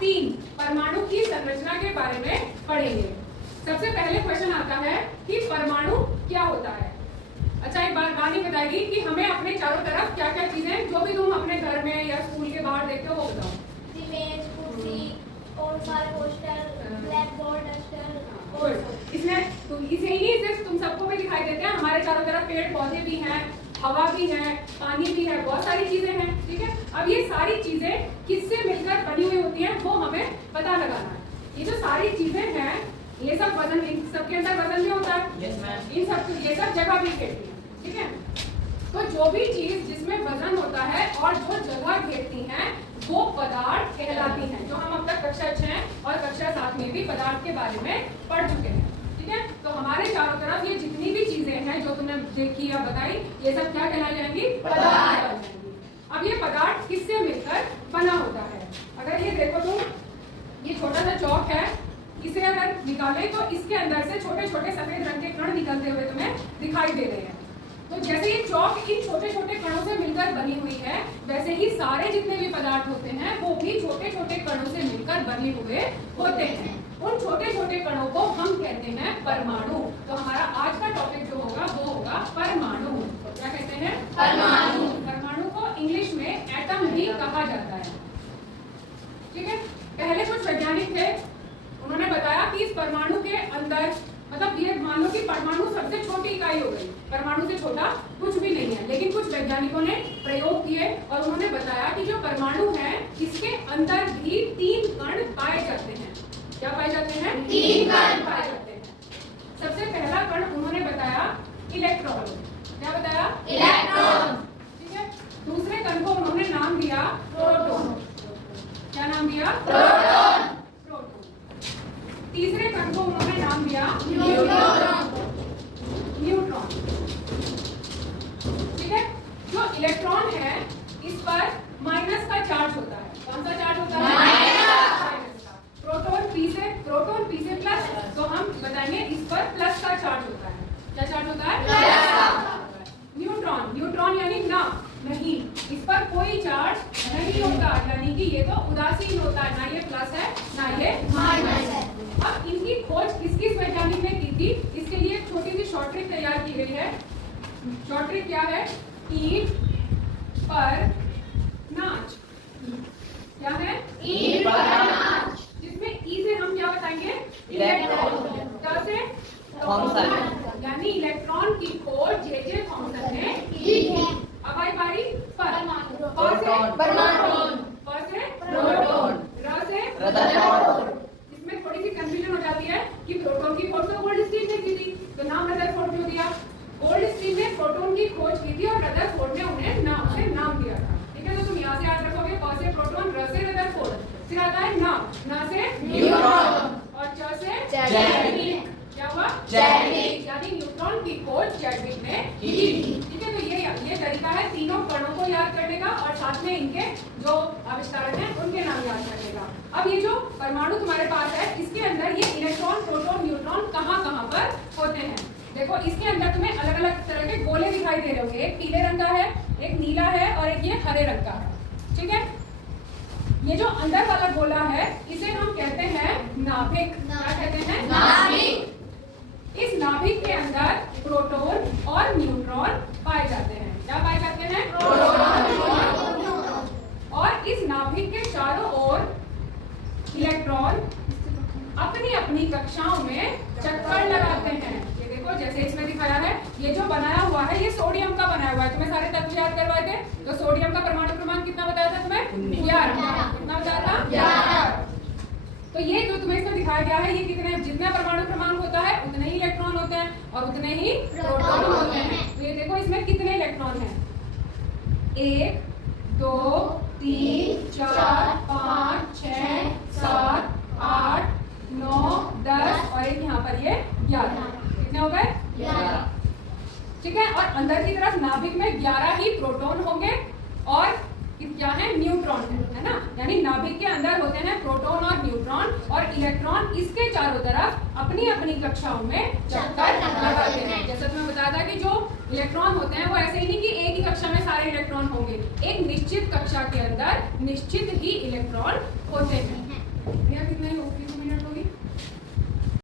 3 परमाणु की संरचना के बारे में पढ़ेंगे। सबसे पहले क्वेश्चन आता है कि परमाणु क्या होता है। अच्छा, एक बात रानी बताएगी कि हमें अपने चारों तरफ क्या क्या चीजें जो भी तुम अपने घर में या स्कूल के बाहर देखते हो वो बताओ। मेज, कुर्सी और सारे पोस्टर, ब्लैक बोर्ड, डस्टर। इसमें इसे ही नहीं, सिर्फ तुम सबको भी दिखाई देते हैं, हमारे चारों तरफ पेड़ पौधे भी हैं, हवा भी है, पानी भी है, बहुत सारी चीजें हैं। ठीक है, अब ये सारी चीजें किससे मिलकर बनी हुई होती हैं वो हमें पता लगाना है। ये जो सारी चीजें हैं ये सब वजन, इन सबके अंदर वजन भी होता है। yes, इन सब ये सब जगह भी घेरती है। ठीक है, तो जो भी चीज जिसमें वजन होता है और जो जगह घेरती हैं वो पदार्थ कहलाती हैं, जो हम अब तक कक्षा 6 और कक्षा 7 में भी पदार्थ के बारे में पढ़ चुके हैं। ठीक है, तो हमारे चारों तरफ ये जितनी भी चीजें हैं जो तुमने देखी या बताई ये सब क्या कहलाई जाएंगी? पदार्थ कहलाई जाएंगी। अब ये पदार्थ किससे मिलकर बना होता है? अगर ये देखो तुम, ये छोटा सा चौक है, इसे अगर निकाले तो इसके अंदर से छोटे छोटे सफेद रंग के कण निकलते हुए तुम्हें दिखाई दे रहे हैं। तो जैसे ये चौक इन छोटे छोटे कणों से मिलकर बनी हुई है, वैसे ही सारे जितने भी पदार्थ होते हैं वो भी छोटे छोटे कणों से मिलकर बने हुए होते हैं। उन छोटे छोटे कणों को हम कहते हैं परमाणु। तो हमारा आज का टॉपिक जो होगा वो होगा परमाणु। तो क्या कहते हैं? परमाणु। परमाणु को इंग्लिश में एटम भी कहा जाता है। ठीक है, पहले कुछ वैज्ञानिक थे, उन्होंने बताया कि इस परमाणु के अंदर, मतलब ये मान लो कि परमाणु सबसे छोटी इकाई हो गई, परमाणु से छोटा कुछ भी नहीं है, लेकिन कुछ वैज्ञानिकों ने प्रयोग किए और उन्होंने बताया कि जो परमाणु है इसके अंदर भी 3 कण पाए जाते हैं। क्या पाए जाते हैं? 3 कण पाए जाते हैं। सबसे पहला कण उन्होंने बताया इलेक्ट्रॉन। क्या बताया? इलेक्ट्रॉन। ठीक है, दूसरे कण को उन्होंने नाम दिया प्रोटॉन। क्या नाम दिया? प्रोटॉन। तीसरे कण को उन्होंने नाम दिया न्यूट्रॉन। न्यूट्रॉन। ठीक है, जो इलेक्ट्रॉन है इस पर माइनस का चार्ज होता है। कौन सा चार्ज होता है? माइनस का। प्रोटॉन पी से प्लस, तो हम बताएंगे इस पर प्लस का चार्ज होता है। क्या चार्ज होता है? प्लस। न्यूट्रॉन यानी ना, नहीं, इस पर कोई चार्ज नहीं होता, यानी कि ये तो उदासीन होता है, ना ये प्लस है ना ये माइनस है। अब इनकी खोज किस वैज्ञानिक ने की थी, इसके लिए एक छोटी सी शॉर्ट ट्रिक तैयार की गई है। शॉर्ट ट्रिक क्या है? ईंट पर नाच। क्या है? ईंट पर नाच। जिसमें ई से हम क्या बताएंगे? इलेक्ट्रॉन। क्या से? थॉमसन। यानी इलेक्ट्रॉन की खोज जे थॉमसन ने की है। अब आई बारी पर। परमाणु। पर से प्रोटॉन। र से रदरफोर्ड। इसमें थोड़ी सी कंफ्यूजन हो जाती है कि प्रोटॉन की खोज तो गोल्ड स्टीन ने की थी, तो नाम रदरफोर्ड क्यों दिया? गोल्ड स्टीन ने प्रोटॉन की खोज की थी और रदरफोर्ड ने उन्हें नाम दिया था। ठीक है, तो तुम यहाँ से याद रखोगे, प से प्रोटॉन, र से रदरफोर्ड, फिर आता है ना से न्यूट्रॉन और च से चैडविक। क्या हुआ? चैडविक। यानी न्यूट्रॉन की खोज चैडविक ने की थी। ठीक है, तो ये तरीका है तीनों कणों को याद करने का और साथ में इनके जो आविष्कारक हैं उनके नाम याद करने का। अब ये जो परमाणु तुम्हारे पास है इसके अंदर ये इलेक्ट्रॉन, प्रोटॉन, न्यूट्रॉन कहाँ पर होते हैं? देखो, इसके अंदर तुम्हें अलग अलग तरह के गोले दिखाई दे रहे होंगे। एक पीले रंग का है, एक नीला है और एक ये हरे रंग का है। ठीक है, ये जो अंदर वाला गोला है इसे हम कहते हैं नाभिक। क्या कहते हैं? नाभिक। इस नाभिक के अंदर प्रोटॉन और न्यूट्रॉन पाए जाते हैं। क्या पाए जाते हैं? प्रोटॉन और इस नाभिक के चारों ओर इलेक्ट्रॉन अपनी अपनी कक्षाओं में चक्कर लगाते हैं। ये देखो, जैसे इसमें दिखाया है, ये जो बनाया हुआ है ये सोडियम का बनाया हुआ है। तुम्हें सारे तत्व याद करवाए थे, तो सोडियम का परमाणु क्रमांक कितना बताया था तुम्हें? 11। कितना बताया था? 11। तो ये जो तुम्हें इसमें दिखाया गया है, ये कितने, जितना परमाणु क्रमांक होता है उतने ही इलेक्ट्रॉन होते हैं और उतने ही प्रोटॉन होते हैं। तो ये देखो इसमें कितने इलेक्ट्रॉन हैं? 1 2 3 4 5 6 7 8 9 10 और एक यहाँ पर ये 11। कितने हो गए? 11। ठीक है, और अंदर की तरफ नाभिक में 11 ही प्रोटॉन होंगे और क्या है? न्यूट्रॉन है ना। यानी नाभिक के अंदर होते हैं प्रोटॉन और न्यूट्रॉन और इलेक्ट्रॉन इसके चारों तरफ अपनी अपनी कक्षाओं में चक्कर लगाते हैं। जैसा तुम्हें बताया था कि जो इलेक्ट्रॉन होते हैं वो ऐसे ही नहीं कि एक ही कक्षा में सारे इलेक्ट्रॉन होंगे, एक निश्चित कक्षा के अंदर निश्चित ही इलेक्ट्रॉन होते हैं।